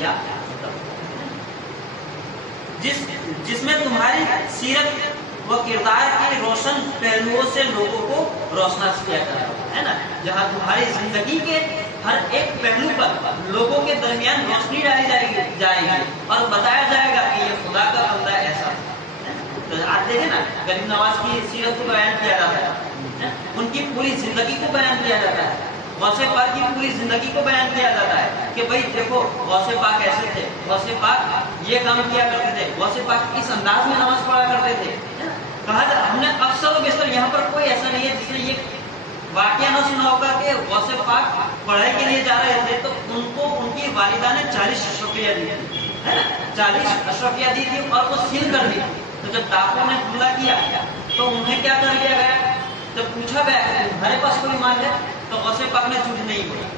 کیا جس میں تمہاری سیرت و کردار کے روشن پہلوؤں سے لوگوں کو روشناس کیا جائے ہے نا، جہاں تمہاری زندگی کے ہر ایک پہلو پر لوگوں کے درمیان روشنی ڈالی جائے گی اور بتایا جائے گا کہ یہ خدا کا بندہ ایسا ہے۔ آپ دیکھیں نا غریب نواز کی سیرت کو بیان کیا جاتا ہے، ان کی پوری زندگی کو بیان کیا جاتا ہے، غوث پاک کی پوری زندگی کو بیان کیا جاتا ہے کہ بھائی دیکھو غوث پاک ایسے تھے، غوث پاک یہ کام کیا کرتے تھے، غوث پاک اس انداز میں نماز پڑھا کرتے تھے۔ کہا ہم نے اکثر و بیشتر یہاں پر کوئی ایسا نہیں ہے جس نے یہ واقعہ نہ سنا ہوگا کہ غوث پاک پڑھائی کے لیے جا رہے تھے تو ان کو ان کی والدہ نے 40 اشرفیہ دی تھی ہے نا، 40 اشرفیہ دی تھی اور وہ سیل کر دی۔ تو جب ڈاکو نے حملہ کیا تو انہیں کیا کر دیا گیا، جب پوچھا گیا کہ تمہارے پاس کوئی مال ہے تو غوث پاک نے جھوٹ نہیں بولا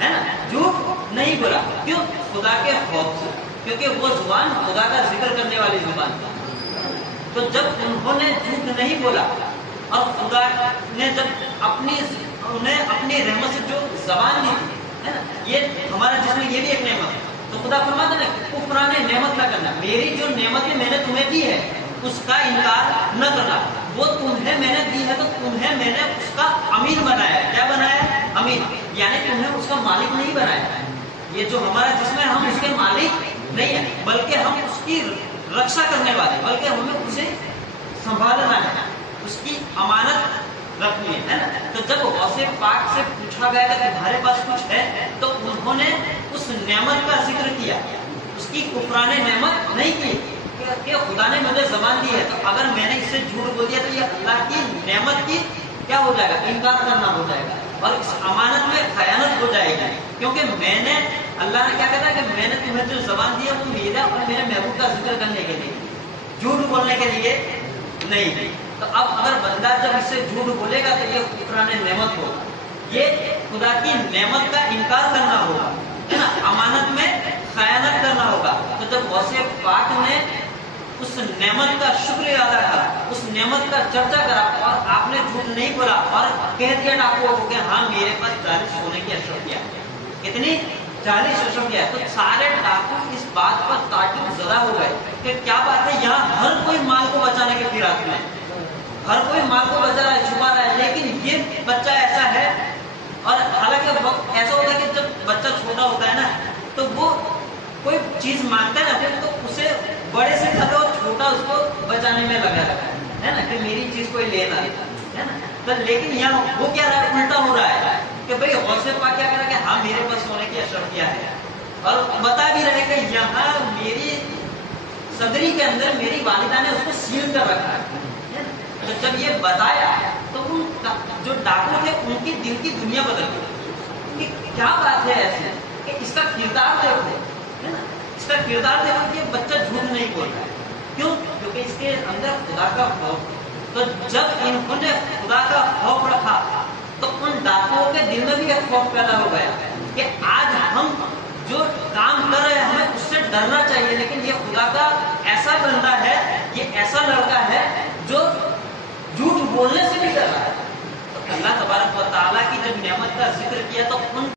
ہے نا، جھوٹ نہیں بولا۔ کیوں؟ خدا کے خوف سے، کیونکہ وہ زبان خدا کا ذکر کرنے والی زبان تھی۔ تو جب انہوں نے جھوٹ نہیں بولا اور خدا نے جب انہیں اپنی رحمت سے جو زبان دی ہے نا، یہ ہمارا جس میں یہ بھی ایک نعمت ہے، تو خدا فرماتا ہے نا کفران نعمت نہ کرنا، میری جو نعمتیں میں نے تمہیں دی ہے اس کا انکار نہ کرنا، وہ تمہیں میں نے دی ہے تو تمہیں میں نے اس کا امیر بنایا ہے۔ کیا بنایا ہے؟ امیر، یعنی تمہیں اس کا مالک نہیں بنایا۔ یہ جو ہمارا جسم ہے ہم اس کے مالک نہیں ہیں بلکہ ہم اس کی رکشا کرنے والے، بلکہ ہمیں اسے سنبھالنا ہے، اس کی امانت رکھنی ہے نا۔ تو جب غوث پاک سے پوچھا گیا کہ تمہارے پاس کچھ ہے تو انہوں نے اس نعمت کا ذکر کیا، اس کی کفران نعمت نہیں کی کہ خدا نے مجھے زبان دی ہے تو اگر میں نے اس سے جھوٹ بول دیا تو یہ اللہ کی نعمت کی کیا ہو جائے گا، انکار کرنا ہو جائے گا اور اس امانت میں خیانت ہو جائے گی، کیونکہ میں نے اللہ نے کیا کہا کہ میں نے تمہیں جو زبان دی ہے وہ میرا اور میرے محبوب کا ذکر کرنے کے لیے، جھوٹ بولنے کے لیے نہیں۔ تو اب اگر بندہ جب اس سے جھوٹ بولے گا تو یہ کفران نعمت ہوگا، یہ خدا کی نعمت کا انکار کرنا ہوگا ہے نا، امانت میں خیانت کرنا ہوگا۔ تو جب غوث پاک نے اس نعمت کا شکر ادا کرا، اس نعمت کا چرچا کرا اور آپ نے جھوٹ نہیں بولا اور کہہ دیا ڈاکو کو کہ ہاں میرے پاس 40 سونے کی اشرفیاں، کتنی 40 اشرفیاں، تو سارے ڈاکو اس بات پر تعجب زدہ ہو گئے کہ کیا بات ہے، یہاں ہر کوئی مال کو بچانے کے فراق میں، ہر کوئی مال کو بچا رہا ہے، چھپا رہا ہے، لیکن یہ بچہ ایسا ہے۔ اور حالانکہ وقت ایسا ہوتا ہے کہ جب بچہ چھوٹا ہوتا ہے نا تو وہ کوئی چیز مانگتا ہے نا پھر تو اسے بڑے سے زیادہ اور چھوٹا اس کو بچانے میں لگا رہتا ہے نا کہ میری چیز کوئی لینا ہے نا۔ تو لیکن یہاں وہ کیا رہا ہے، الٹا ہو رہا ہے کہ بھائی غوث پاک کیا کہہ رہا ہے کہ ہاں میرے پاس سونے کی اشرفیاں ہے اور بتا بھی رہے کہ یہاں میری صدری کے اندر میری والدہ نے اس کو سیل کر رکھا ہے۔ تو جب یہ بتایا تو ان جو ڈاکو تھے ان کی دل کی دنیا بدل گئی کہ کیا بات ہے ایسے کہ اس کا کردار دیکھو ہے نا، اس کا کردار دیکھو کہ بچہ جھوٹ نہیں بول رہا ہے، کیوں؟ کیونکہ اس کے اندر خدا کا خوف۔ تو جب انہوں نے خدا کا خوف رکھا تو ان ڈاکوؤں کے دل میں بھی ایک خوف پیدا ہو گیا کہ آج ہم جو کام کر رہے ہیں ہمیں اس سے ڈرنا چاہیے، لیکن یہ خدا کا ایسا بندہ ہے، یہ ایسا لڑکا ہے جو جھوٹ بولنے سے بھی ڈر رہا ہے۔ تو اللہ تبارک و تعالیٰ کی جب نعمت کا ذکر کیا تو ان